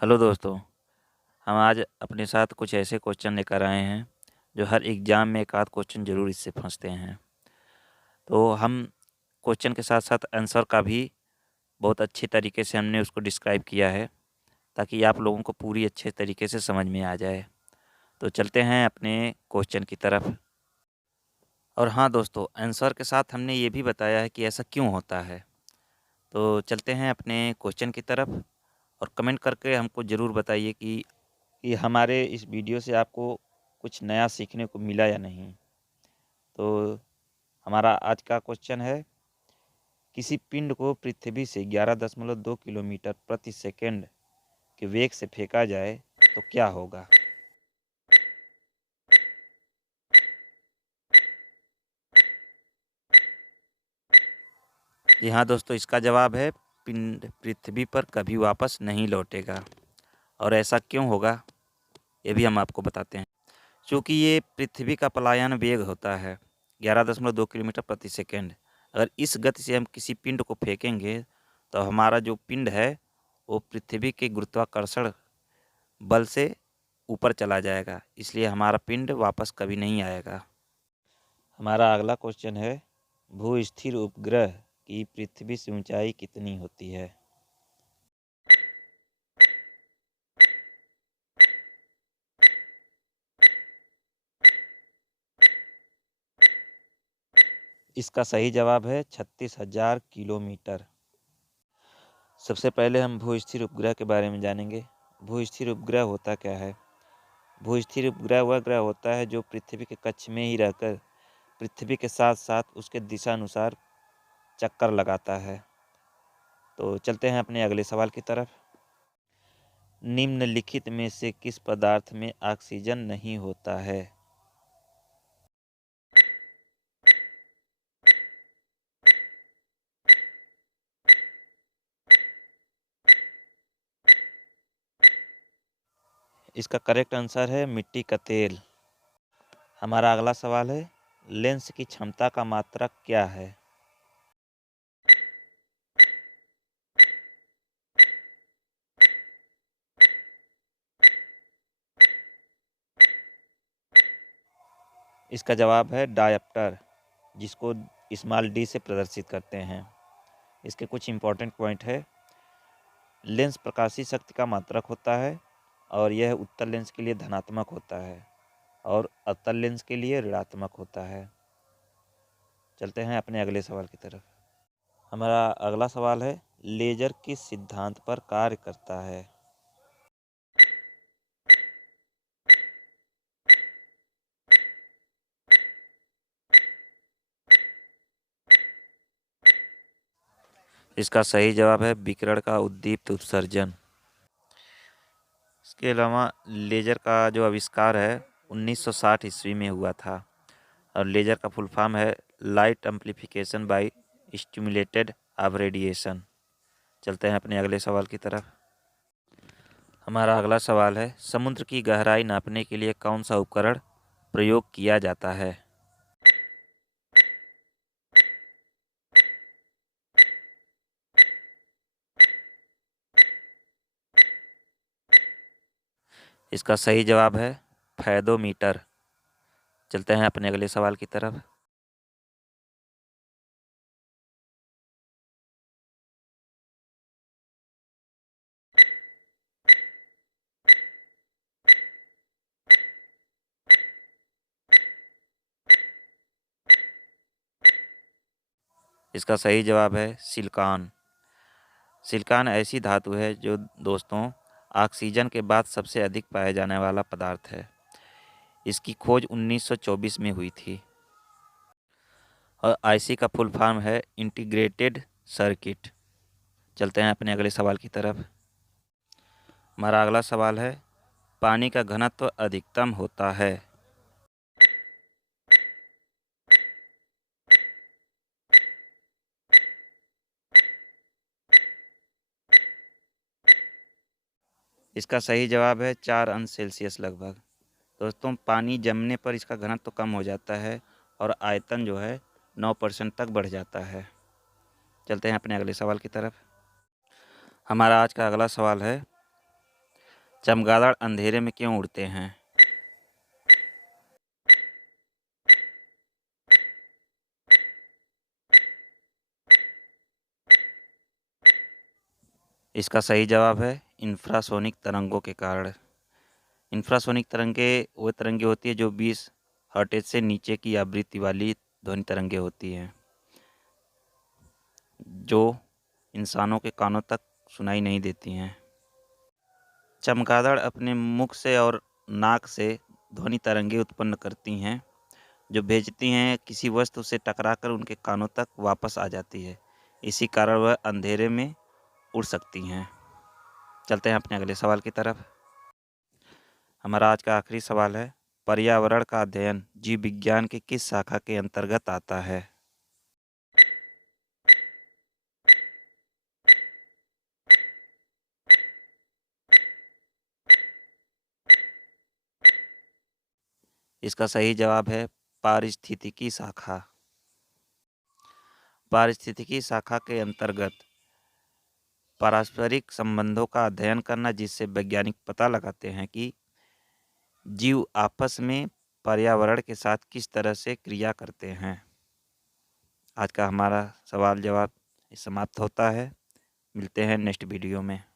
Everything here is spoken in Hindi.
हेलो दोस्तों। हम आज अपने साथ कुछ ऐसे क्वेश्चन लेकर आए हैं जो हर एग्ज़ाम में एक आध क्वेश्चन ज़रूर इससे फंसते हैं। तो हम क्वेश्चन के साथ साथ आंसर का भी बहुत अच्छे तरीके से हमने उसको डिस्क्राइब किया है ताकि आप लोगों को पूरी अच्छे तरीके से समझ में आ जाए। तो चलते हैं अपने क्वेश्चन की तरफ। और हाँ दोस्तों, आंसर के साथ हमने ये भी बताया है कि ऐसा क्यों होता है। तो चलते हैं अपने क्वेश्चन की तरफ और कमेंट करके हमको ज़रूर बताइए कि हमारे इस वीडियो से आपको कुछ नया सीखने को मिला या नहीं। तो हमारा आज का क्वेश्चन है, किसी पिंड को पृथ्वी से 11.2 किलोमीटर प्रति सेकंड के वेग से फेंका जाए तो क्या होगा। जी हाँ दोस्तों, इसका जवाब है पिंड पृथ्वी पर कभी वापस नहीं लौटेगा। और ऐसा क्यों होगा ये भी हम आपको बताते हैं। चूँकि ये पृथ्वी का पलायन वेग होता है 11.2 किलोमीटर प्रति सेकंड। अगर इस गति से हम किसी पिंड को फेंकेंगे तो हमारा जो पिंड है वो पृथ्वी के गुरुत्वाकर्षण बल से ऊपर चला जाएगा, इसलिए हमारा पिंड वापस कभी नहीं आएगा। हमारा अगला क्वेश्चन है, भू स्थिर उपग्रह की पृथ्वी से ऊंचाई कितनी होती है। इसका सही जवाब है 36,000 किलोमीटर। सबसे पहले हम भू स्थिर उपग्रह के बारे में जानेंगे। भू स्थिर उपग्रह होता क्या है। भू स्थिर उपग्रह वह ग्रह होता है जो पृथ्वी के कक्ष में ही रहकर पृथ्वी के साथ साथ उसके दिशानुसार चक्कर लगाता है। तो चलते हैं अपने अगले सवाल की तरफ। निम्नलिखित में से किस पदार्थ में ऑक्सीजन नहीं होता है। इसका करेक्ट आंसर है मिट्टी का तेल। हमारा अगला सवाल है, लेंस की क्षमता का मात्रक क्या है। इसका जवाब है डायप्टर, जिसको स्मॉल डी से प्रदर्शित करते हैं। इसके कुछ इंपॉर्टेंट पॉइंट है। लेंस प्रकाशीय शक्ति का मात्रक होता है और यह उत्तल लेंस के लिए धनात्मक होता है और अवतल लेंस के लिए ऋणात्मक होता है। चलते हैं अपने अगले सवाल की तरफ। हमारा अगला सवाल है, लेजर किस सिद्धांत पर कार्य करता है। इसका सही जवाब है विकिरण का उद्दीप्त उत्सर्जन। इसके अलावा लेजर का जो आविष्कार है 1960 ईस्वी में हुआ था और लेजर का फुल फॉर्म है light amplification by stimulated of radiation. चलते हैं अपने अगले सवाल की तरफ। हमारा अगला सवाल है, समुद्र की गहराई नापने के लिए कौन सा उपकरण प्रयोग किया जाता है। इसका सही जवाब है फैदोमीटर। चलते हैं अपने अगले सवाल की तरफ। इसका सही जवाब है सिलिकॉन। सिलिकॉन ऐसी धातु है जो दोस्तों ऑक्सीजन के बाद सबसे अधिक पाया जाने वाला पदार्थ है। इसकी खोज 1924 में हुई थी और आईसी का फुल फॉर्म है इंटीग्रेटेड सर्किट। चलते हैं अपने अगले सवाल की तरफ। हमारा अगला सवाल है, पानी का घनत्व अधिकतम होता है। इसका सही जवाब है 4 अंश सेल्सियस लगभग। दोस्तों पानी जमने पर इसका घनत्व तो कम हो जाता है और आयतन जो है 9% तक बढ़ जाता है। चलते हैं अपने अगले सवाल की तरफ। हमारा आज का अगला सवाल है, चमगादड़ अंधेरे में क्यों उड़ते हैं? इसका सही जवाब है इंफ्रासोनिक तरंगों के कारण। इंफ्रासोनिक तरंगें वो तरंगें होती है जो 20 हर्ट्ज से नीचे की आवृत्ति वाली ध्वनि तरंगें होती हैं, जो इंसानों के कानों तक सुनाई नहीं देती हैं। चमगादड़ अपने मुख से और नाक से ध्वनि तरंगें उत्पन्न करती हैं, जो भेजती हैं किसी वस्तु से टकराकर उनके कानों तक वापस आ जाती है। इसी कारण वह अंधेरे में उड़ सकती हैं। चलते हैं अपने अगले सवाल की तरफ। हमारा आज का आखिरी सवाल है, पर्यावरण का अध्ययन जीव विज्ञान की किस शाखा के अंतर्गत आता है? इसका सही जवाब है पारिस्थितिकी शाखा। पारिस्थितिकी शाखा के अंतर्गत पारस्परिक संबंधों का अध्ययन करना, जिससे वैज्ञानिक पता लगाते हैं कि जीव आपस में पर्यावरण के साथ किस तरह से क्रिया करते हैं। आज का हमारा सवाल जवाब समाप्त होता है। मिलते हैं नेक्स्ट वीडियो में।